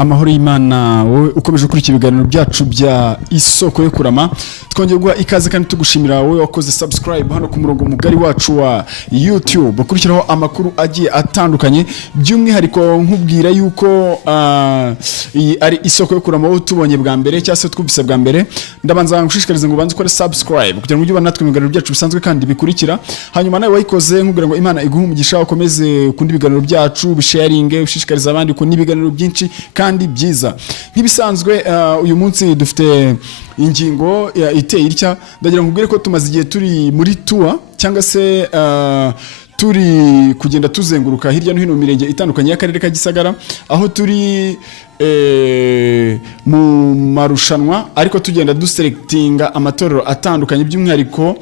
amahoro y'Imana wowe ukomeje kurikira ibiganiro byacu bya isoko yo kurama. Twongeye guha ikaze kandi tugushimira wowe wakoze subscribe hano ku murongo mugari wacu wa YouTube ukurikiraho amakuru agiye atandukanye, by'umwihariko nkubwira yuko iyi ari isoko yo kurama wowe tubonye bwa mbere cyangwa se twubise bwa mbere. Ndabanza ngushishikarize ngo banze ukore subscribe kugira ngo ujye ubona natwe ibiganiro byacu bisanzwe kandi bikurikira. Hanyuma nawe wayikoze nkubwira ngo Imana iguhe umugisha ukomeze kundi ibiganiro byacu bisharinge ushishikariza abandi ko n'ibiganiro byinshi kandi byiza. Nk'ibisanzwe uyu munsi dufite ingingo iteye itya, ndagira nkubwire ko tumaze igihe turi muri tour cyangwa se turi kugenda tuzenguruka hirya no hino mu mirenge itandukanye y'akarere ka Gisagara, aho turi mu marushanwa ariko tugenda duselectinga amatorero atandukanye, by'umwihariko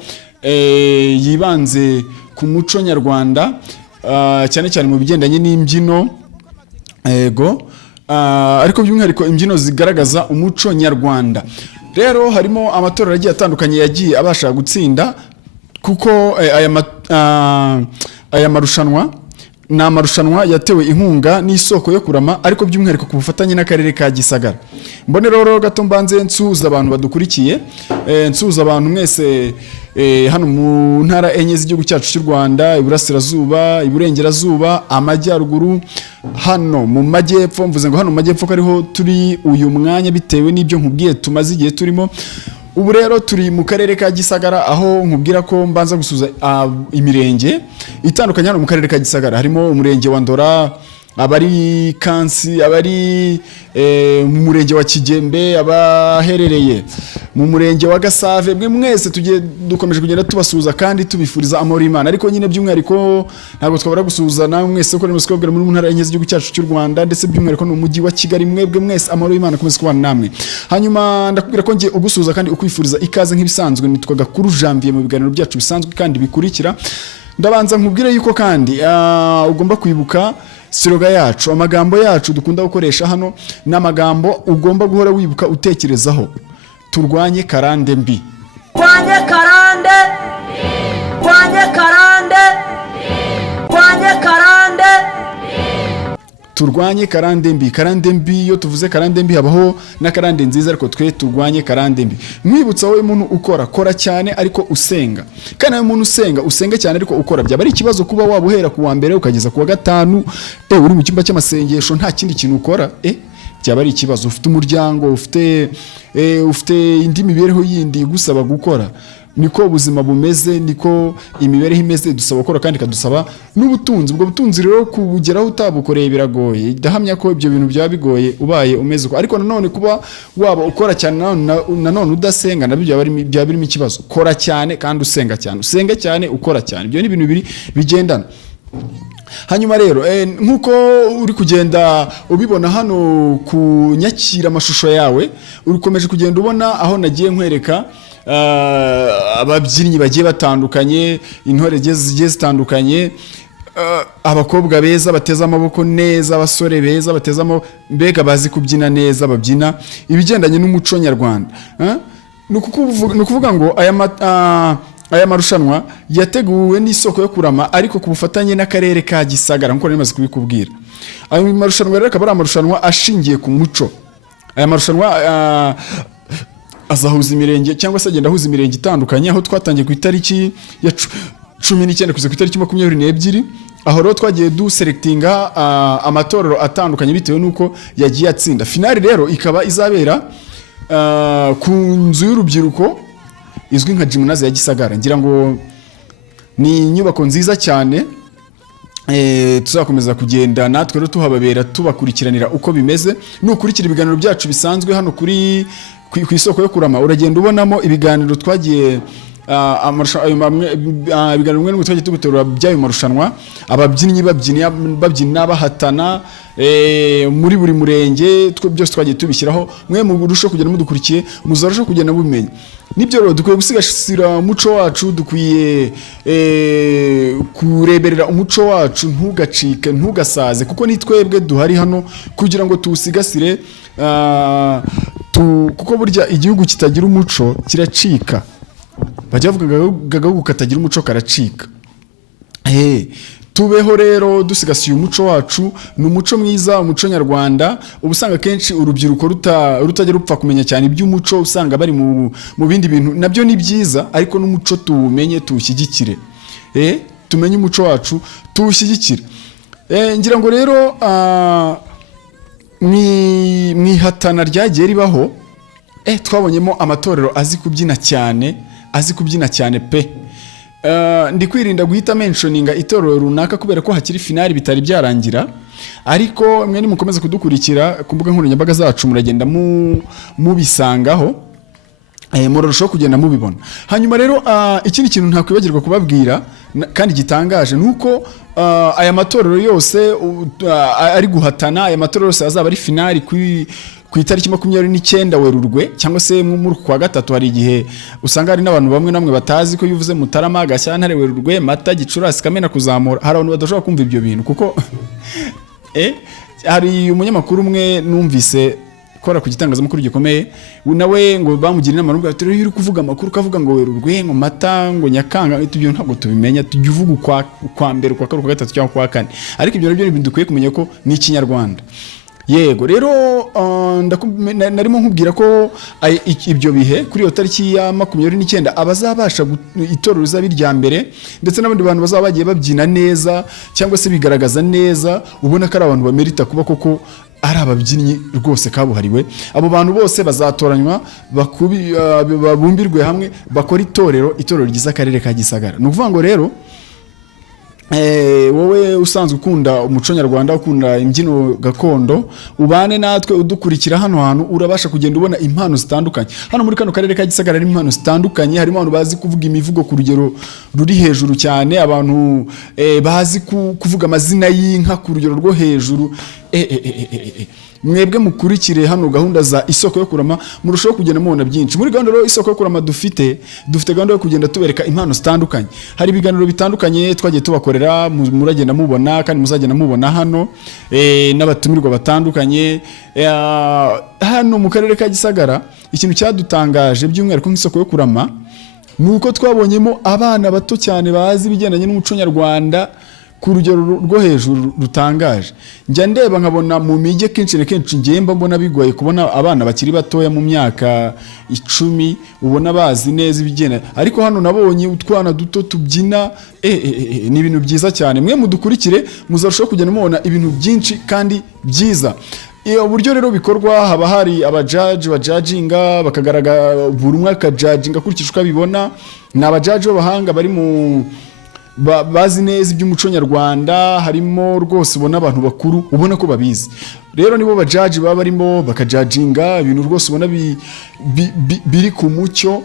yibanze ku muco nyarwanda, cyane cyane mu bigendanye n'imbyino ego, ariko by'umwihariko imbyino zigaragaza umuco nyarwanda. Rero harimo amatorero agiye atandukanye yagiye abasha gutsinda, kuko aya marushanwa ni amarushanwa yatewe inkunga n'isoko yo kurama, ariko by'umwihariko ku bufatanye n'akarere ka Gisagara. Mbone rero gato mbanze nsuhuza abantu badukurikiye, nsuhuza abantu mwese hano mu ntara enye z'igihugu cyacu cy'u Rwanda, iburasirazuba, iburengerazuba, amajyaruguru, hano mu majyepfo. Mvuze ngo hano mu majyepfo ko ariho turi uyu mwanya bitewe n'ibyo nkubwiye tumaze igihe turimo. Ubu rero turi mu karere ka Gisagara, aho nkubwira ko mbanza gusuza imirenge itandukanye hano mu karere ka Gisagara. Harimo umurenge wa Ndora, abari Kansi, abari mu murenge wa Kigembe, abaherereye mu murenge wa Gasave. Mwe mwese tugiye dukomeje kugenda tubasuza kandi tubifuriza amahoro y'Imana. Ariko nyine by'umwihariko ntabwo twabura gusuza nawe mwese ko nimwe twabwira muri ntara enye z'igihugu cyacu cy'u Rwanda, ndetse by'umwihariko no mu mujyi wa Kigali. Mwebwe mwese amahoro y'Imana akomeze kubana namwe. Hanyuma ndakubwira ko ngiye ugusuza kandi ukwifuriza ikaze nk'ibisanzwe. Nitwaga kuri Janvier mu biganiro byacu bisanzwe kandi bikurikira. Ndabanza nkubwire yuko kandi ugomba kwibuka siroga yacu, amagambo yacu dukunda gukoresha hano n'amagambo ugomba guhora wibuka utekerezaho. Turwanye karande mbi. Turwanye karande, turwanye karande, turwanye karande. Turwanye karande mbi. Karande mbi, iyo tuvuze karande mbi habaho na karande nziza, ariko twe turwanye karande mbi. Mwibutsa wowe muntu ukora, kora cyane ariko usenga. Kandi nawe muntu usenge cyane ariko ukora. Byaba ari ikibazo kuba wabuhera ku wa mbere ukageza ku wa gatanu uri mu cyumba cy'amasengesho nta kindi kintu ukora, byaba ari ikibazo. Ufite umuryango, ufite indi mibereho yindi gusaba gukora. Niko ubuzima bumeze, niko imibereho imeze, dusaba gukora kandi kadusaba n'ubutunzi. Ubwo butunzi rero kubugeraho utabukoreye biragoye. Ndahamya ko ibyo bintu byaba bigoye ubaye umeze uko. Ariko nanone kuba waba ukora cyane nanone udasenga nabyo byaba birimo ikibazo. Kora cyane kandi usenga cyane, usenge cyane ukora cyane. Ibyo ni ibintu bibiri bigendana. Hanyuma rero nkuko uri kugenda ubibona hano ku nyakira amashusho yawe, urikomeje kugenda ubona aho nagiye nkwereka ababyinnyi bagiye batandukanye, intore zigiye zitandukanye, abakobwa beza bateza amaboko neza, abasore beza bateza amaboko, mbega bazi kubyina neza, babyina ibigendanye n'umuco nyarwanda. Ni ukuvuga ngo aya marushanwa yateguwe n'isoko yo kurama, ariko ku bufatanye n'akarere ka Gisagara nkuko namaze kubikubwira. Ayo marushanwa rero akaba ari amarushanwa ashingiye ku muco. Aya marushanwa azahuza imirenge cyangwa se agenda ahuza imirenge itandukanye, aho twatangiye ku itariki ya 19 kugeza ku itariki 22, aho rero twagiye duselectinga amatorero atandukanye bitewe nuko yagiye atsinda. Finali rero ikaba izabera ku nzu y'urubyiruko izwi nka Gymnase ya Gisagara. Ngira ngo ni inyubako nziza cyane, tuzakomeza kugenda natwe rero tuhababera tubakurikiranira uko bimeze. Nukurikira ibiganiro byacu bisanzwe hano ku isoko yo kurama, uragenda ubonamo ibiganiro twagiye ibiganiro bimwe twagiye tuguterura by'ayo marushanwa, ababyinnyi babyina bahatana muri buri murenge, byose twagiye tubishyiraho. Mwe mu burusho kugenda mudukurikiye muzarusho kugenda mubimenya. Nibyo rero dukwiye gusigasira umuco wacu, dukwiye kureberera umuco wacu ntugacike ntugasaze, kuko ni twebwe duhari hano kugira ngo tuwusigasire, kuko burya igihugu kitagira umuco kiracika. Bajya bavuga ngo katagira umuco karacika. tubeho rero dusigasiye umuco wacu, ni umuco mwiza, umuco nyarwanda. Ubusanga kenshi urubyiruko rutajya rupfa kumenya cyane iby'umuco, usanga bari mu bindi bintu, nabyo ni byiza, ariko n'umuco tuwumenye tuwushyigikire. Tumenye umuco wacu tuwushyigikire. Ngira ngo rero mwihatana ryagiye ribaho, twabonyemo amatorero azi kubyina cyane pe. Ndi kwirinda guhita mentioninga itorero runaka kubera ko hakiri finali bitari byarangira, ariko mwe nimukomeza kudukurikira ku mbuga nkoranyambaga zacu muragenda mubisangaho, murarushaho kugenda mubibona. Hanyuma rero ikindi kintu ntakwibagirwa kubabwira kandi gitangaje nuko aya matorero yose ari guhatana, aya matorero yose azaba ari finali ku itariki 29 Werurwe, cyangwa se muri kwa gatatu. Hari igihe usanga hari n'abantu bamwe namwe batazi ko yuvuze Mutarama, Gashyantare, Werurwe, Mata, Gicurasi, Kamena, kuzamura. Hari abantu badashobora kumva ibyo bintu kuko hari umunyamakuru umwe numvise kora ku gitangazamakuru gikomeye, nawe ngo bamugira inama n'ubwo ati uri kuvuga amakuru kavuga ngo Werurwe, ngo Mata, ngo Nyakanga, ibyo ntabwo tubimenya, tujye uvuga kwa mbere, kwa kabiri, kwa gatatu cyangwa kwa kane. Ariko ibyo nabyo ni dukwiye kumenya ko ni Ikinyarwanda. Yego rero narimo nkubwira ko ibyo bihe kuri iyo tariki ya 29 abazabasha itorero rizaba irya mbere, ndetse n'abandi bantu bazaba bagiye babyina neza cyangwa se bigaragaza neza, ubona ko ari abantu bamerita kuba koko ari ababyinnyi rwose kabuhariwe. Abo bantu bose bazatoranywa babumbirwe hamwe bakora itorero ryiza akarere ka Gisagara. Ni ukuvuga ngo rero wowe usanzwe ukunda umuco nyarwanda, ukunda imbyino gakondo, ubane natwe udukurikira hano hantu, urabasha kugenda ubona impano zitandukanye. Hano muri kano karere ka Gisagara hari impano zitandukanye, harimo abantu bazi kuvuga imivugo ku rugero ruri hejuru cyane, abantu bazi kuvuga amazina y'inka ku rugero rwo hejuru. Mwebwe mukurikire hano gahunda za Isoko yo Kurama, murushaho kugenda mubona byinshi. Muri gahunda rero Isoko yo Kurama dufite gahunda yo kugenda tubereka impano zitandukanye. Hari ibiganiro bitandukanye twagiye tubakorera, muragenda mubona kandi muzagenda mubona hano, n'abatumirwa batandukanye hano mu karere ka Gisagara. Ikintu cyadutangaje by'umwihariko nk'Isoko yo Kurama nuko twabonyemo abana bato cyane bazi ibigendanye n'umuco nyarwanda ku rugero rwo hejuru rutangaje. Njya ndeba nkabona mu mijye kenshi ngemba mbona bigoye kubona abana bakiri batoya mu myaka 10 ubona bazi neza ibigena, ariko hano nabonye utwana duto tubyina. Ni ibintu byiza cyane. Mwe mudukurikire muzarushaho kugenda mubona ibintu byinshi kandi byiza. Uburyo rero bikorwa, haba hari abajaji bajajinga bakagaragara, buri umwe akajajinga kurikije uko abibona. Ni abajaji b'abahanga bari mu bazi neza iby'umuco nyarwanda, harimo rwose ubona abantu bakuru ubona ko babizi. Rero nibo bajaji baba barimo bakajajinga ibintu rwose ubona biri ku mucyo.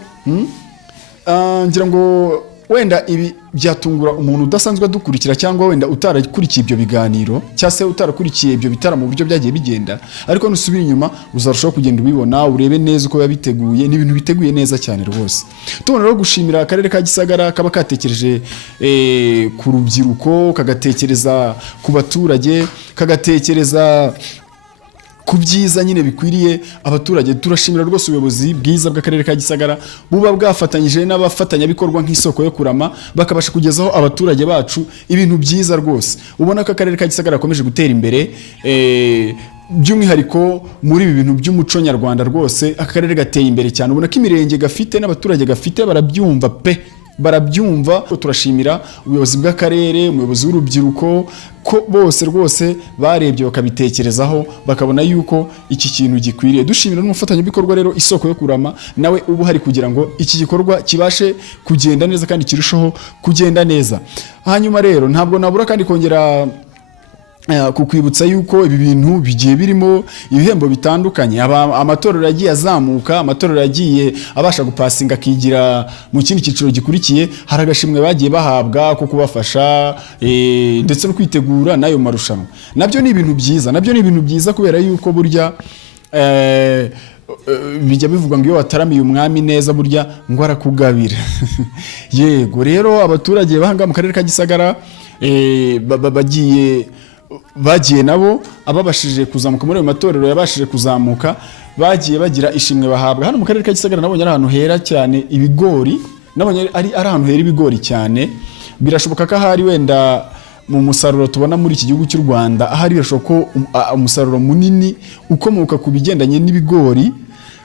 Ngira ngo wenda ibi byatungura umuntu udasanzwe adukurikira, cyangwa wenda utarakurikiye ibyo biganiro, cyangwa se utarakurikiye ibyo bitara mu buryo byagiye bigenda, ariko nusubira inyuma uzarushaho kugenda ubibona, urebe neza uko yabiteguye. Ni ibintu biteguye neza cyane rwose. Tubona rero gushimira akarere ka Gisagara kaba katekereje ku rubyiruko, kagatekereza ku baturage, kagatekereza ku byiza nyine bikwiriye abaturage. Turashimira rwose ubuyobozi bwiza bw'akarere ka Gisagara buba bwafatanyije n'abafatanyabikorwa nk'Isoko yo Kurama, bakabasha kugezaho abaturage bacu ibintu byiza rwose. Ubona ko akarere ka Gisagara akomeje gutera imbere, by'umwihariko muri ibi bintu by'umuco nyarwanda. Rwose akarere gateye imbere cyane, ubona ko imirenge gafite n'abaturage gafite barabyumva pe, barabyumva. Turashimira ubuyobozi bw'akarere, umuyobozi w'urubyiruko, ko bose rwose barebye bakabitekerezaho, bakabona yuko iki kintu gikwiriye. Dushimira n'umufatanyabikorwa rero Isoko yo Kurama, nawe ubu hari kugira ngo iki gikorwa kibashe kugenda neza kandi kirushaho kugenda neza. Hanyuma rero ntabwo nabura kandi kongera kukwibutsa yuko ibi bintu bigiye birimo ibihembo bitandukanye. Amatorero yagiye azamuka, amatorero yagiye abasha gupasinga akigira mu kindi cyiciro gikurikiye. Hari agashimwe bagiye bahabwa ko kubafasha ndetse no kwitegura nayo marushanwa. Nabyo ni ibintu byiza, kubera yuko burya bijya bivuga ngo iyo wataramiye umwami neza burya ngo arakugabira. Yego rero abaturage bahanga mu karere ka Gisagara bagiye nabo ababashije kuzamuka muri ayo matorero yabashije kuzamuka, bagiye bagira ishimwe bahabwa. Hano mu karere ka Gisagara nabonye ari ahantu hera cyane ibigori, nabonye ari ahantu hera ibigori cyane. birashoboka ko ahari wenda mu musaruro tubona muri iki gihugu cy'u Rwanda ahari birashoboka ko umusaruro munini ukomoka ku bigendanye n'ibigori,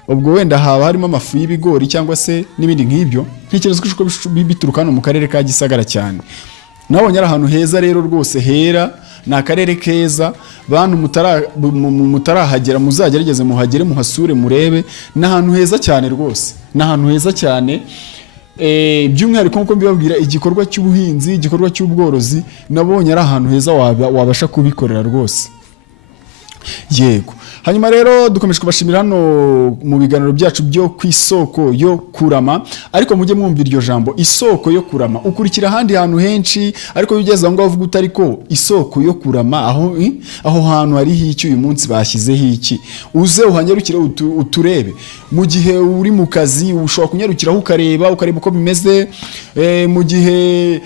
ubwo wenda haba harimo amafu y'ibigori cyangwa se n'ibindi nk'ibyo. Ntekereza ko bituruka hano mu karere ka Gisagara cyane. Nabonye ari ahantu heza rero rwose hera, ni akarere keza, bantu mutarahagera muzagerageze muhagere muhasure murebe, ni ahantu heza cyane rwose, ni ahantu heza cyane. By'umwihariko nk'uko mbibabwira, igikorwa cy'ubuhinzi, igikorwa cy'ubworozi, nabonye ari ahantu heza wabasha kubikorera rwose. Yego, hanyuma rero dukomeje kubashimira hano mu biganiro byacu byo ku isoko yo kurama, ariko mujye mwumva iryo jambo isoko yo kurama. Ukurikira ahandi hantu henshi, ariko bigeze aho ngaho uvuga utari ko isoko yo kurama aho hantu hari iki uyu munsi bashyizeho iki, uze uhanyarukire uturebe. Mu gihe uri mu kazi ushobora kunyarukiraho ukareba uko bimeze, mu gihe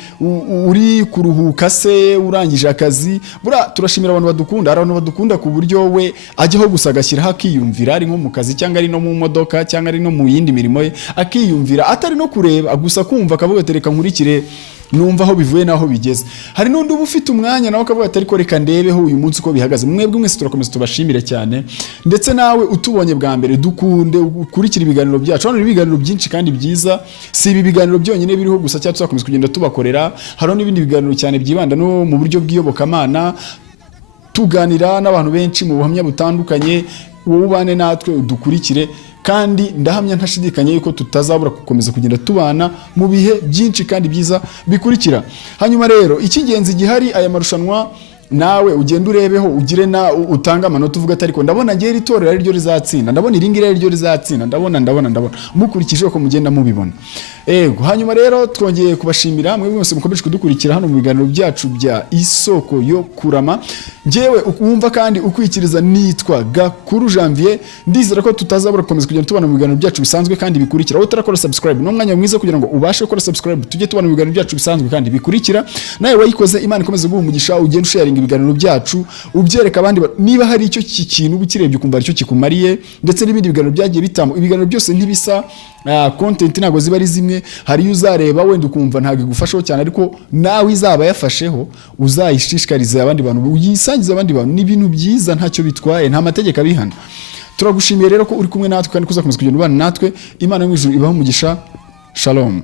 uri kuruhuka se urangije akazi. Bura turashimira abantu badukunda, abantu badukunda ku buryo we ajyaho gusa agashyiraho akiyumvira, ari nko mu kazi cyangwa ari no mu modoka cyangwa ari no mu yindi mirimo ye, akiyumvira atari no kureba gusa, kumva akavuga ati reka nkurikire numva aho bivuye naho bigeze. Hari n'undi uba ufite umwanya nawe akavuga ati ariko reka ndebeho uyu munsi uko bihagaze. Mwebwe mwese turakomeza tubashimire cyane, ndetse nawe utubonye bwa mbere dukunde ukurikira ibiganiro byacu. Hano ibiganiro byinshi kandi byiza, si ibi biganiro byonyine biriho gusa cyangwa tuzakomeza kugenda tubakorera, hari n'ibindi biganiro cyane byibanda no mu buryo bw'iyobokamana, tuganira n'abantu benshi mu buhamya butandukanye. Wowe ubane natwe udukurikire, kandi ndahamya ntashidikanye yuko tutazabura gukomeza kugenda tubana mu bihe byinshi kandi byiza bikurikira. Hanyuma rero icy'ingenzi gihari, aya marushanwa nawe ugenda urebeho, ugire na utanga amanota, uvuga ati ariko ndabona ngiye ritorera ari ryo rizatsinda, ndabona iringira ari ryo rizatsinda, ndabona mukurikije uko mugenda mubibona. Hanyuma rero twongeye kubashimira mwe mwese mukomeje kudukurikira hano mu biganiro byacu bya isoko yo kurama. Ngewe ukumva kandi ukwikiriza nitwa Gakuru Janvier, ndizera ko tutazabura gukomeza kugenda tubana mu biganiro byacu bisanzwe kandi bikurikira. Aho utarakora subscribe no mwanya mwiza kugira ngo ubashe gukora subscribe, tujye tubana mu biganiro byacu bisanzwe kandi bikurikira. Nawe wayikoze, Imana ikomeze guha umugisha, ugende sharing ibiganiro byacu, ubyereka abandi niba hari icyo kintu ubikirebye ukumva aricyo kikumariye, ndetse n'ibindi biganiro byagiye bitamo. Ibiganiro byose ntibisa, content ntago ziba ari zimwe. Hari uzareba wenda ukumva ntago igufashaho cyane, ariko nawe izaba yafasheho uzayishishikarize abandi bantu, uyisangize abandi bantu. Ni ibintu byiza, ntacyo bitwaye, nta mategeko abihana. Turagushimiye rero ko uri kumwe natwe kandi kuzakomeza kugenda ubana natwe. Imana yo mu ijuru ibaho umugisha. Shalom.